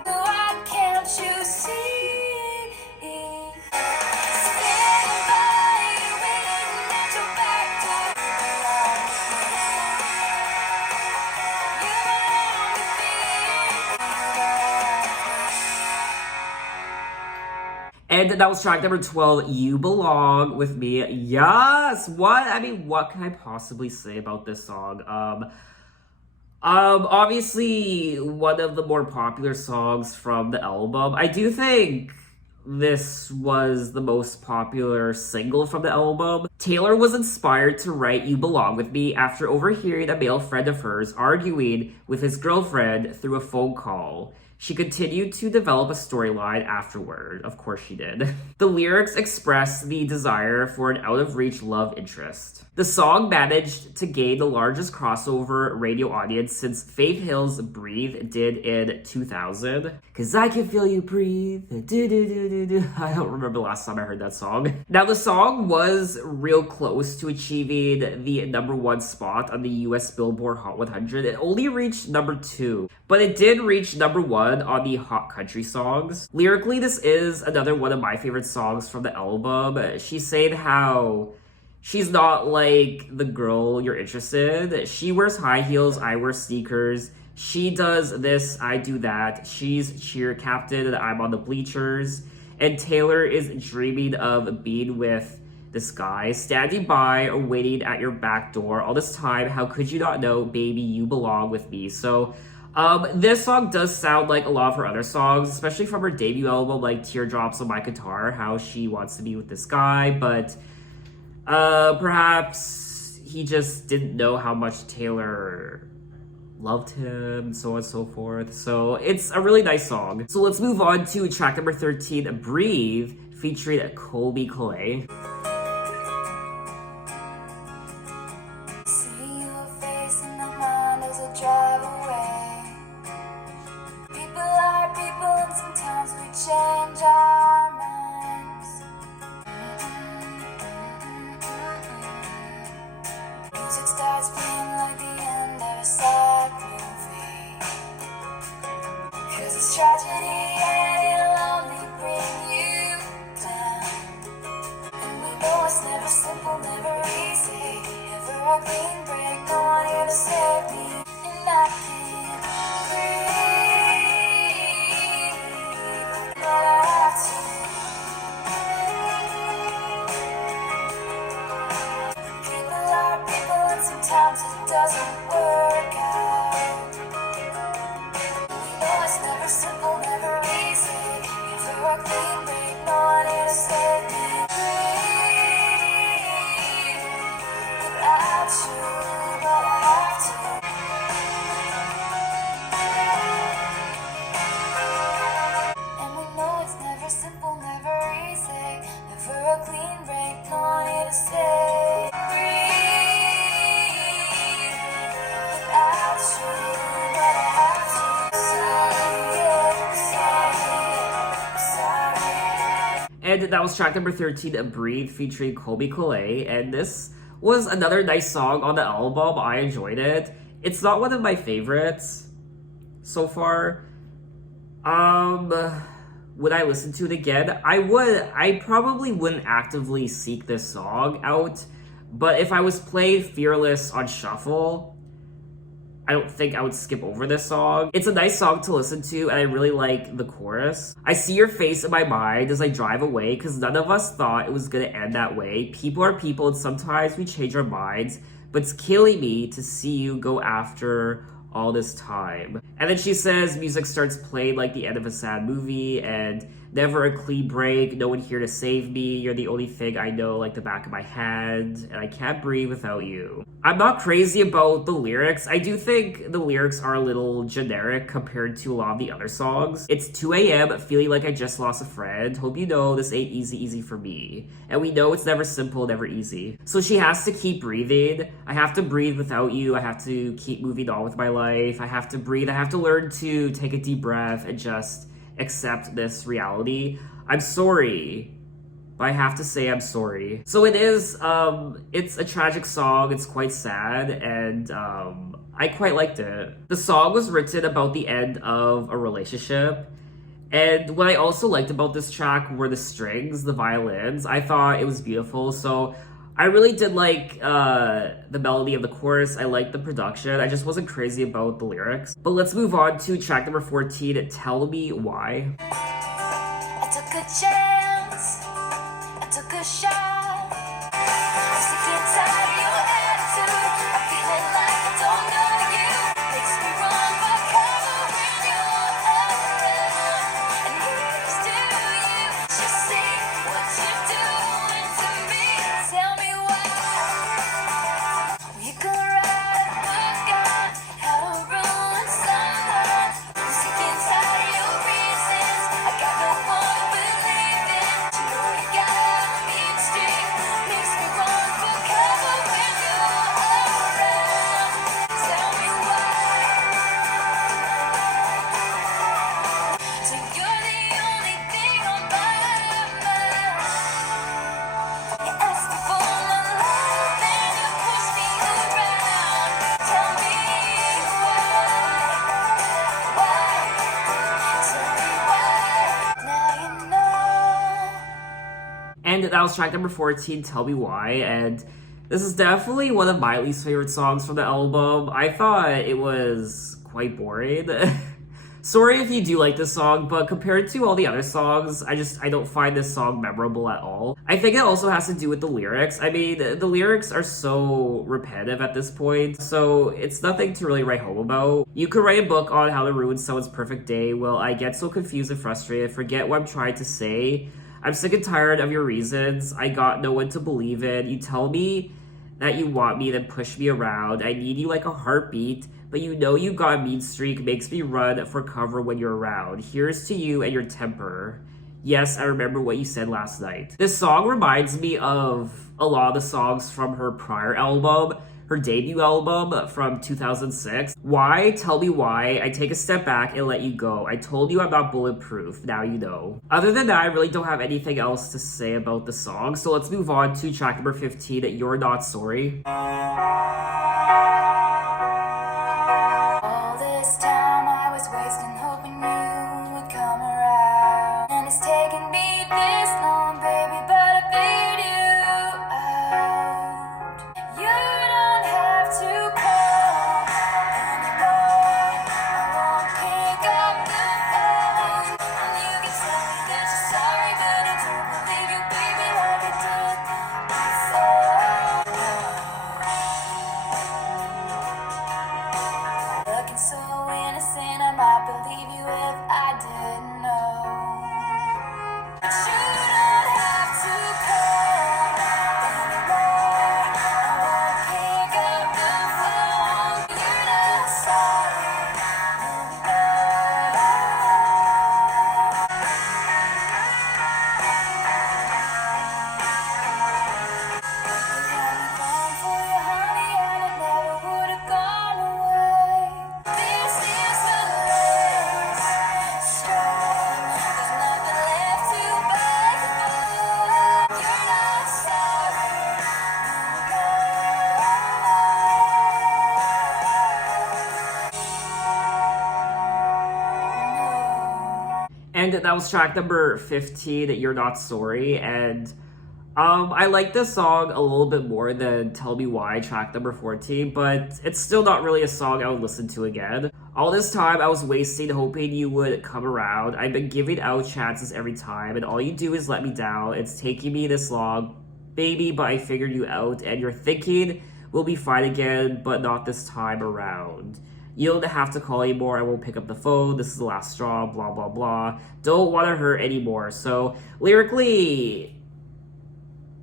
So why can't you see? Standing by you, waiting at your back door. You belong with me. And that was track number 12, You Belong With Me. Yes! What can I possibly say about this song? Obviously one of the more popular songs from the album. I do think this was the most popular single from the album. Taylor was inspired to write You Belong With Me after overhearing a male friend of hers arguing with his girlfriend through a phone call. She continued to develop a storyline afterward. Of course she did. The lyrics express the desire for an out-of-reach love interest. The song managed to gain the largest crossover radio audience since Faith Hill's Breathe did in 2000. Cause I can feel you breathe. Do-do-do-do-do. I don't remember the last time I heard that song. Now the song was real close to achieving the #1 spot on the US Billboard Hot 100. It only reached #2, but it did reach #1 on the Hot Country Songs. Lyrically, this is another one of my favorite songs from the album. She's saying how she's not like the girl you're interested in. She wears high heels, I wear sneakers. She does this, I do that. She's cheer captain and I'm on the bleachers. And Taylor is dreaming of being with this guy, standing by or waiting at your back door. All this time, how could you not know, baby, you belong with me? So this song does sound like a lot of her other songs, especially from her debut album, like Teardrops on My Guitar, how she wants to be with this guy, but perhaps he just didn't know how much Taylor loved him, so on and so forth. So it's a really nice song. So let's move on to track number 13, Breathe, featuring Colby Calais. to save me, and I can't breathe, but I have to. People are people, and sometimes it doesn't work out. No, it's never simple, never easy. If you are clean break, no one here to save me. Without you, but I have to. And we know it's never simple, never easy. Never a clean break, no one here to stay. Breathe. Without you, but I have to. And that was track number 13, Breathe, featuring Colby Collet. And this was another nice song on the album. I enjoyed it. It's not one of my favorites so far. Would I listen to it again? I would. I probably wouldn't actively seek this song out. But if I was playing Fearless on shuffle, I don't think I would skip over this song. It's a nice song to listen to, and I really like the chorus. I see your face in my mind as I drive away, because none of us thought it was gonna end that way. People are people, and sometimes we change our minds, but it's killing me to see you go after all this time. And then she says music starts playing like the end of a sad movie, and never a clean break, no one here to save me, you're the only thing I know like the back of my hand, and I can't breathe without you. I'm not crazy about the lyrics. I do think the lyrics are a little generic compared to a lot of the other songs. It's 2 a.m. feeling like I just lost a friend. Hope you know this ain't easy for me. And we know it's never simple, never easy. So she has to keep breathing. I have to breathe without you. I have to keep moving on with my life. I have to breathe. I have to learn to take a deep breath and just accept this reality. I'm sorry, but I have to say I'm sorry. So it is, it's a tragic song, it's quite sad, and I quite liked it. The song was written about the end of a relationship, and what I also liked about this track were the strings, the violins. I thought it was beautiful, so I really did like the melody of the chorus. I liked the production. I just wasn't crazy about the lyrics. But let's move on to track number 14, Tell Me Why. I took a chance, I took a shot. I'm sick and tired of your attitude. I'm feeling like I don't know you. Makes me run for cover when you're around. And here's to you. Just see what you're doing to me. Tell me why. You could write a book on how to ruin someone. I'm sick and tired of your reasons. I got no one to believe in. You know you got me instinct. Makes me run for cover when you're around. Tell me why. So you're the only thing on my mind. You asked me for my love and you pushed me around. Tell me why? Tell me why? Now you know. And that was track number 14, Tell Me Why. And this is definitely one of my least favorite songs from the album. I thought it was quite boring. Sorry if you do like this song, but compared to all the other songs, I don't find this song memorable at all. I think it also has to do with the lyrics. I mean, the lyrics are so repetitive at this point, so it's nothing to really write home about. You could write a book on how to ruin someone's perfect day. Well, I get so confused and frustrated, forget what I'm trying to say. I'm sick and tired of your reasons. I got no one to believe in. You tell me that you want me, then push me around. I need you like a heartbeat, but you know you got a mean streak, makes me run for cover when you're around. Here's to you and your temper. Yes, I remember what you said last night. This song reminds me of a lot of the songs from her prior album, her debut album from 2006. Why? Tell me why. I take a step back and let you go. I told you I'm not bulletproof. Now you know. Other than that, I really don't have anything else to say about the song. So let's move on to track number 15, You're Not Sorry. All this time I was wasting hoping you would come around. And it's taken me this long, baby, but I figured you out. You don't have to call And that was track number 15, You're Not Sorry. And I like this song a little bit more than Tell Me Why, track number 14, but it's still not really a song I would listen to again. All this time I was wasting hoping you would come around. I've been giving out chances every time, and all you do is let me down. It's taking me this long, baby, but I figured you out, and you're thinking we'll be fine again, but not this time around. You don't have to call anymore, I won't pick up the phone, this is the last straw, blah blah blah. Don't want to hurt anymore. So lyrically,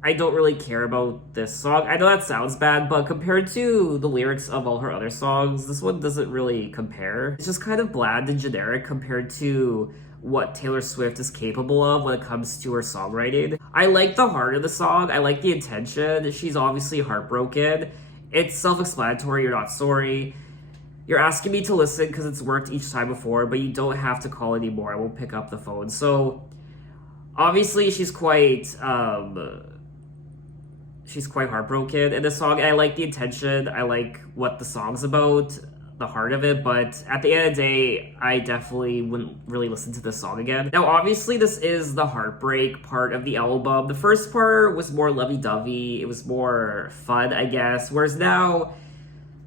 I don't really care about this song. I know that sounds bad, but compared to the lyrics of all her other songs, this one doesn't really compare. It's just kind of bland and generic compared to what Taylor Swift is capable of when it comes to her songwriting. I like the heart of the song, I like the intention. She's obviously heartbroken. It's self-explanatory, you're not sorry. You're asking me to listen because it's worked each time before, but you don't have to call anymore. I won't pick up the phone. So obviously she's quite heartbroken in this song. And I like the intention. I like what the song's about, the heart of it. But at the end of the day, I definitely wouldn't really listen to this song again. Now, obviously, this is the heartbreak part of the album. The first part was more lovey-dovey. It was more fun, I guess. Whereas now,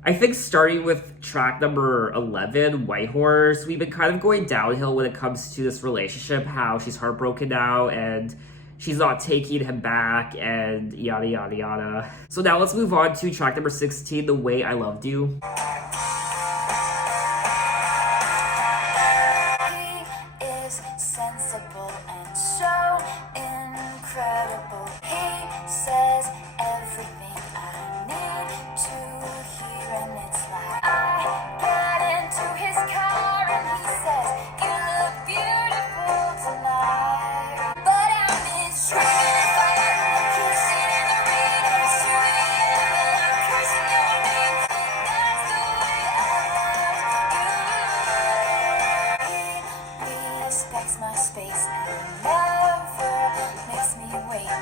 I think starting with track number 11, White Horse, we've been kind of going downhill when it comes to this relationship, how she's heartbroken now and she's not taking him back and yada yada yada. So now let's move on to track number 16, The Way I Loved You. He is sensible and so incredible. He says everything I need to hear, and it's like I get into his car and he says, "You look beautiful tonight." But I'm in screaming fire, kissing in the rain, and it's 2 a.m. and I'm cursing your name. That's the way I love you. He respects my space and never makes me wait.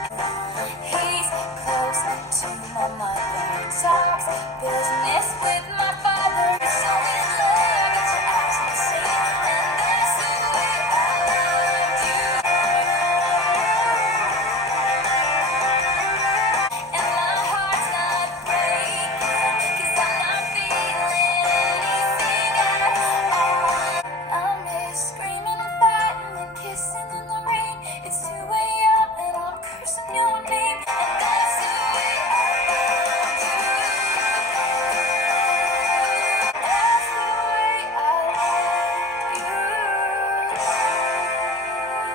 He's close to my mother, talks business with my father. So in love, it's your acts insane, and that's the way I loved you. And my heart's not breaking, 'cause I'm not feeling anything at all. I miss screaming and fighting and kissing in the rain. It's 2 a.m. and I'm cursing your name, and that's the way I loved you. That's the way I loved you.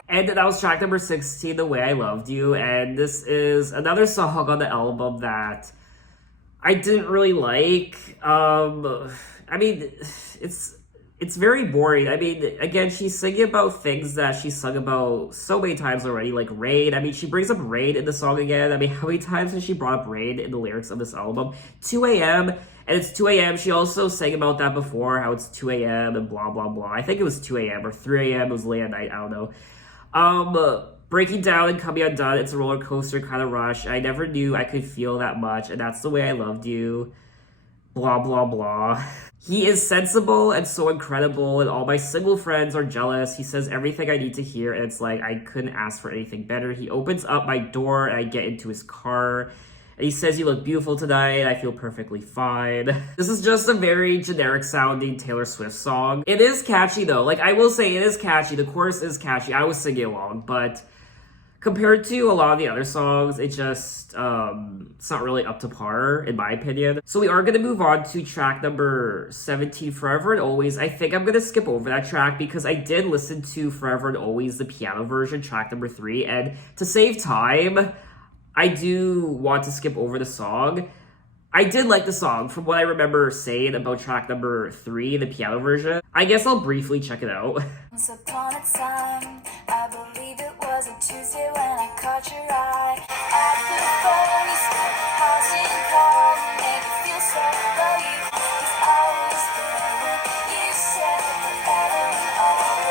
And that was track number 16, The Way I Loved You. And this is another song on the album that I didn't really like. I mean, it's very boring. I mean, again, she's singing about things that she's sung about so many times already, like rain. I mean, she brings up rain in the song again. I mean, how many times has she brought up rain in the lyrics of this album? 2 a.m. and it's 2 a.m. She also sang about that before, how it's 2 a.m. and blah, blah, blah. I think it was 2 a.m. or 3 a.m. It was late at night. I don't know. Breaking down and coming undone. It's a roller coaster kind of rush. I never knew I could feel that much, and that's the way I loved you. Blah, blah, blah. He is sensible and so incredible, and all my single friends are jealous. He says everything I need to hear, and it's like I couldn't ask for anything better. He opens up my door, and I get into his car, and he says, "You look beautiful tonight." I feel perfectly fine. This is just a very generic sounding Taylor Swift song. It is catchy though. Like, I will say it is catchy. The chorus is catchy. I was singing along, but compared to a lot of the other songs, it just, it's not really up to par, in my opinion. So we are going to move on to track number 17, Forever and Always. I think I'm going to skip over that track because I did listen to Forever and Always, the piano version, track number 3. And to save time, I do want to skip over the song. I did like the song from what I remember saying about track number 3, the piano version. I guess I'll briefly check it out. Once upon a time, I believe it was a Tuesday when I caught your eye. At the phone, you said, "How's it called?" Made me feel so lucky, 'cause I was there when you said forever and always.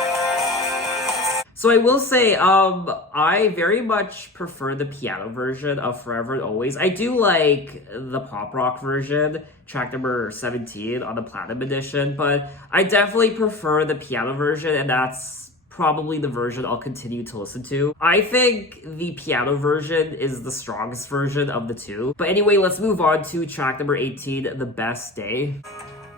So I will say, I very much prefer the piano version of Forever and Always. I do like the pop rock version, track number 17 on the Platinum Edition, but I definitely prefer the piano version, and that's probably the version I'll continue to listen to. I think the piano version is the strongest version of the two. But anyway, let's move on to track number 18, The Best Day.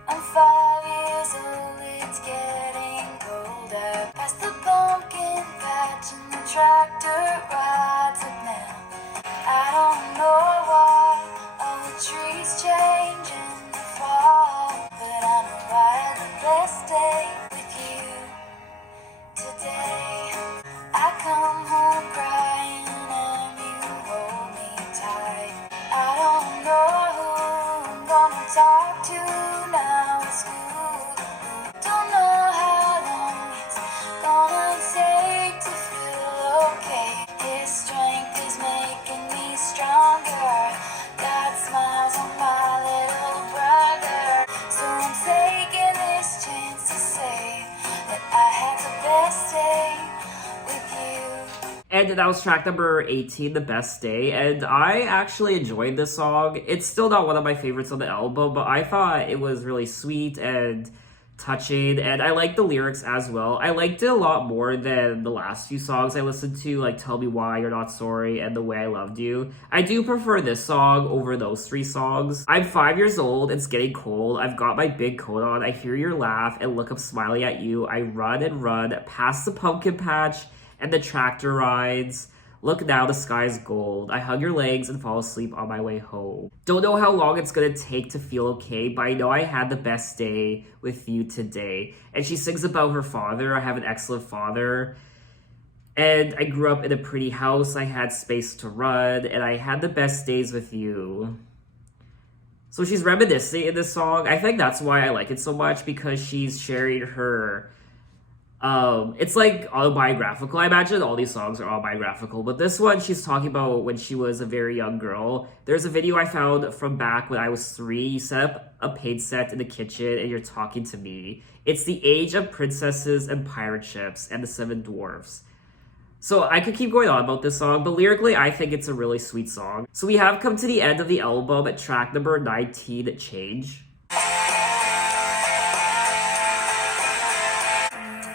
I'm 5 years old, it's getting colder. Past the pumpkin patch and the tractor rides up now. I don't know why all the trees change in the fall, but I know I had the best day with you today. I come home crying and you hold me tight. I don't know who I'm gonna talk to now at school. Don't know how long it's gonna take to feel okay. His strength is making me stronger. Got smiles on my little brother. So I'm taking this chance to say that I had the best day with you. And that was track number 18, The Best Day. And I actually enjoyed this song. It's still not one of my favorites on the album, but I thought it was really sweet and touching. And I liked the lyrics as well. I liked it a lot more than the last few songs I listened to, like Tell Me Why, You're Not Sorry, and The Way I Loved You. I do prefer this song over those three songs. I'm 5 years old, it's getting cold, I've got my big coat on, I hear your laugh and look up smiling at you. I run and run past the pumpkin patch and the tractor rides. Look now, the sky's gold. I hug your legs and fall asleep on my way home. Don't know how long it's gonna take to feel okay, but I know I had the best day with you today. And she sings about her father. I have an excellent father. And I grew up in a pretty house. I had space to run, and I had the best days with you. So she's reminiscing in this song. I think that's why I like it so much, because she's sharing her it's like autobiographical. I imagine all these songs are autobiographical, but this one she's talking about when she was a very young girl. There's a video I found from back when I was 3. You set up a paint set in the kitchen and you're talking to me. It's the age of princesses and pirate ships and the 7 dwarfs. So I could keep going on about this song, but lyrically I think it's a really sweet song. So we have come to the end of the album at track number 19, Change.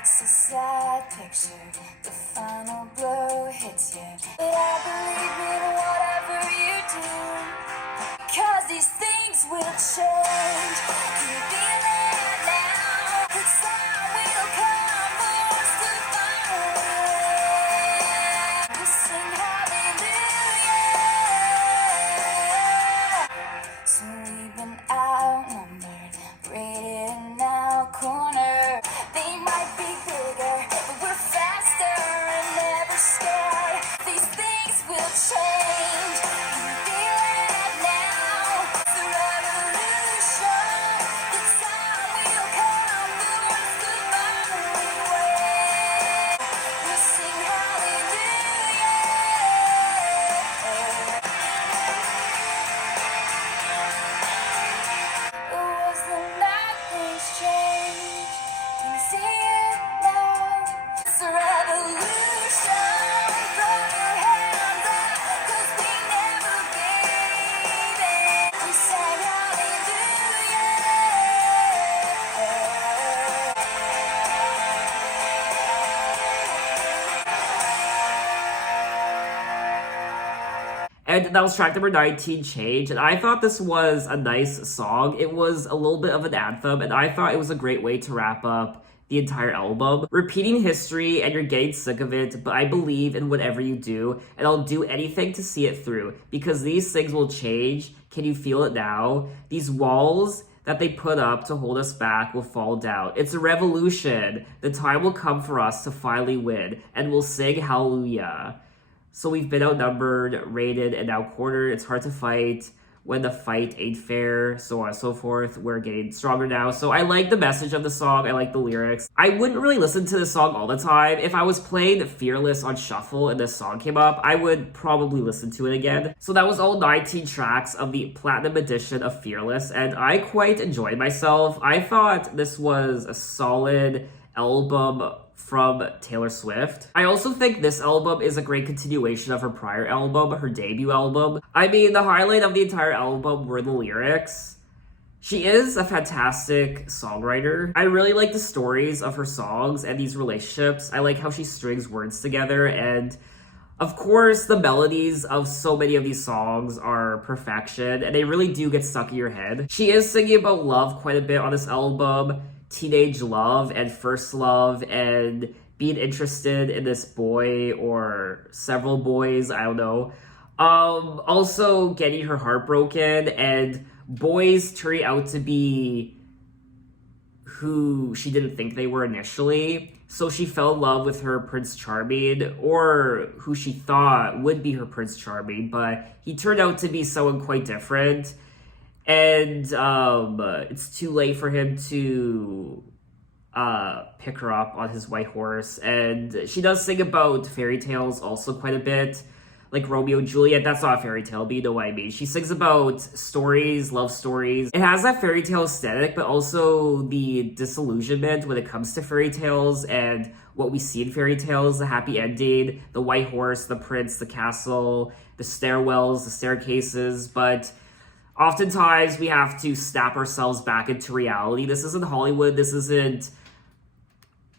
It's a sad picture, the final blow hits you. But I believe in whatever you do, because these things will change. Can you feel it now? The time will come for us to find a way. We sing hallelujah. So we've been outnumbered, rated now corner. They might be bigger, but we're faster and never scared. These things will change. Can you feel it now? It's a revolution. The time will come for us to find a way. We'll sing hallelujah. It was the night things changed. Can you see it now? It's a revolution. Throw your hands up, 'cause we never gave in. We sang hallelujah. And that was track number 19, Change. And I thought this was a nice song. It was a little bit of an anthem, and I thought it was a great way to wrap up the entire album. Repeating history, and you're getting sick of it, but I believe in whatever you do, and I'll do anything to see it through, because these things will change. Can you feel it now? These walls that they put up to hold us back will fall down. It's a revolution. The time will come for us to finally win, and we'll sing hallelujah. So we've been outnumbered, rated, and now cornered. It's hard to fight when the fight ain't fair, so on and so forth. We're getting stronger now. So I like the message of the song. I like the lyrics. I wouldn't really listen to this song all the time. If I was playing Fearless on shuffle and this song came up, I would probably listen to it again. So that was all 19 tracks of the Platinum Edition of Fearless, and I quite enjoyed myself. I thought this was a solid album from Taylor Swift. I also think this album is a great continuation of her prior album, her debut album. I mean, the highlight of the entire album were the lyrics. She is a fantastic songwriter. I really like the stories of her songs and these relationships. I like how she strings words together, and of course, the melodies of so many of these songs are perfection, and they really do get stuck in your head. She is singing about love quite a bit on this album, teenage love and first love, and being interested in this boy or several boys, I don't know. Also getting her heart broken, and boys turning out to be who she didn't think they were initially. So she fell in love with her Prince Charming, or who she thought would be her Prince Charming, but he turned out to be someone quite different. And it's too late for him to pick her up on his white horse. And she does sing about fairy tales also quite a bit, like Romeo and Juliet. That's not a fairy tale, but you know what I mean. She sings about stories, love stories. It has that fairy tale aesthetic, but also the disillusionment when it comes to fairy tales and what we see in fairy tales, the happy ending, the white horse, the prince, the castle, the stairwells, the staircases. But oftentimes we have to snap ourselves back into reality. This isn't Hollywood. This isn't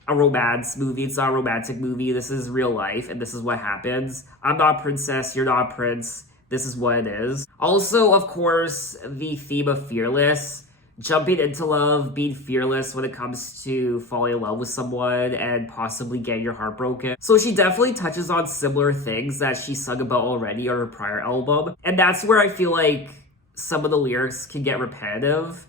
a romance movie. It's not a romantic movie. This is real life, and this is what happens. I'm not a princess. You're not a prince. This is what it is. Also, of course, the theme of fearless. Jumping into love, being fearless when it comes to falling in love with someone and possibly getting your heart broken. So she definitely touches on similar things that she sung about already on her prior album. And that's where I feel like some of the lyrics can get repetitive.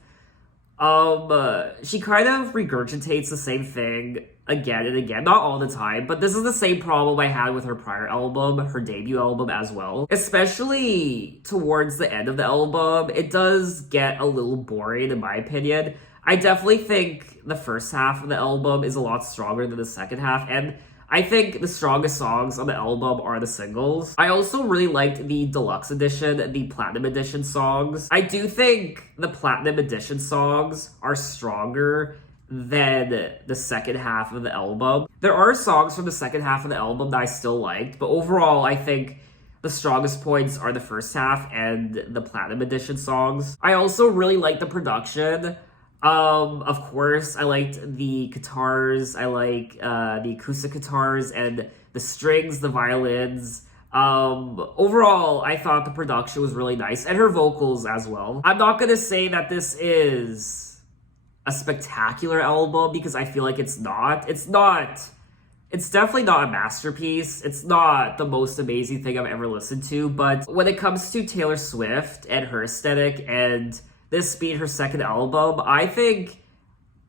She kind of regurgitates the same thing again and again, not all the time, but this is the same problem I had with her prior album, her debut album as well. Especially towards the end of the album, it does get a little boring in my opinion. I definitely think the first half of the album is a lot stronger than the second half, and I think the strongest songs on the album are the singles. I also really liked the deluxe edition, the platinum edition songs. I do think the platinum edition songs are stronger than the second half of the album. There are songs from the second half of the album that I still liked, but overall I think the strongest points are the first half and the platinum edition songs. I also really like the production. Of course, I liked the guitars, I like the acoustic guitars and the strings, the violins. Overall, I thought the production was really nice, and her vocals as well. I'm not gonna say that this is a spectacular album because I feel like it's not. It's definitely not a masterpiece. It's not the most amazing thing I've ever listened to, but when it comes to Taylor Swift and her aesthetic and this being her second album, I think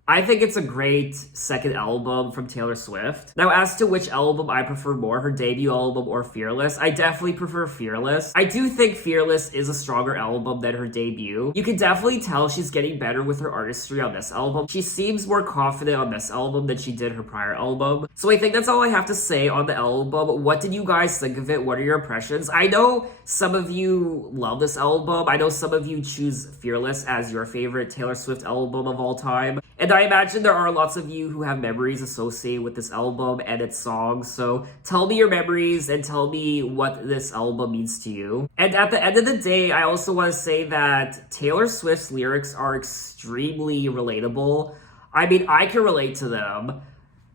it's a great second album from Taylor Swift. Now, as to which album I prefer more, her debut album or Fearless, I definitely prefer Fearless. I do think Fearless is a stronger album than her debut. You can definitely tell she's getting better with her artistry on this album. She seems more confident on this album than she did her prior album. So I think that's all I have to say on the album. What did you guys think of it? What are your impressions? I know some of you love this album. I know some of you choose Fearless as your favorite Taylor Swift album of all time. And I imagine there are lots of you who have memories associated with this album and its songs. So tell me your memories and tell me what this album means to you. And at the end of the day, I also want to say that Taylor Swift's lyrics are extremely relatable. I mean, I can relate to them.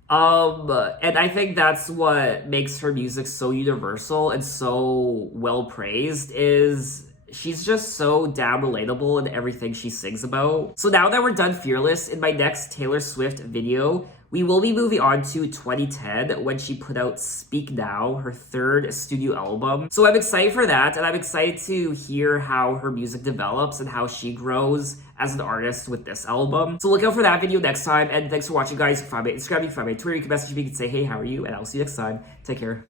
And I think that's what makes her music so universal and so well praised, is she's just so damn relatable in everything she sings about. So now that we're done Fearless, in my next Taylor Swift video, we will be moving on to 2010 when she put out Speak Now, her third studio album. So I'm excited for that, and I'm excited to hear how her music develops and how she grows as an artist with this album. So look out for that video next time, and thanks for watching, guys. You can find me on Instagram, you can find me on Twitter, you can message me, you can say, hey, how are you? And I'll see you next time. Take care.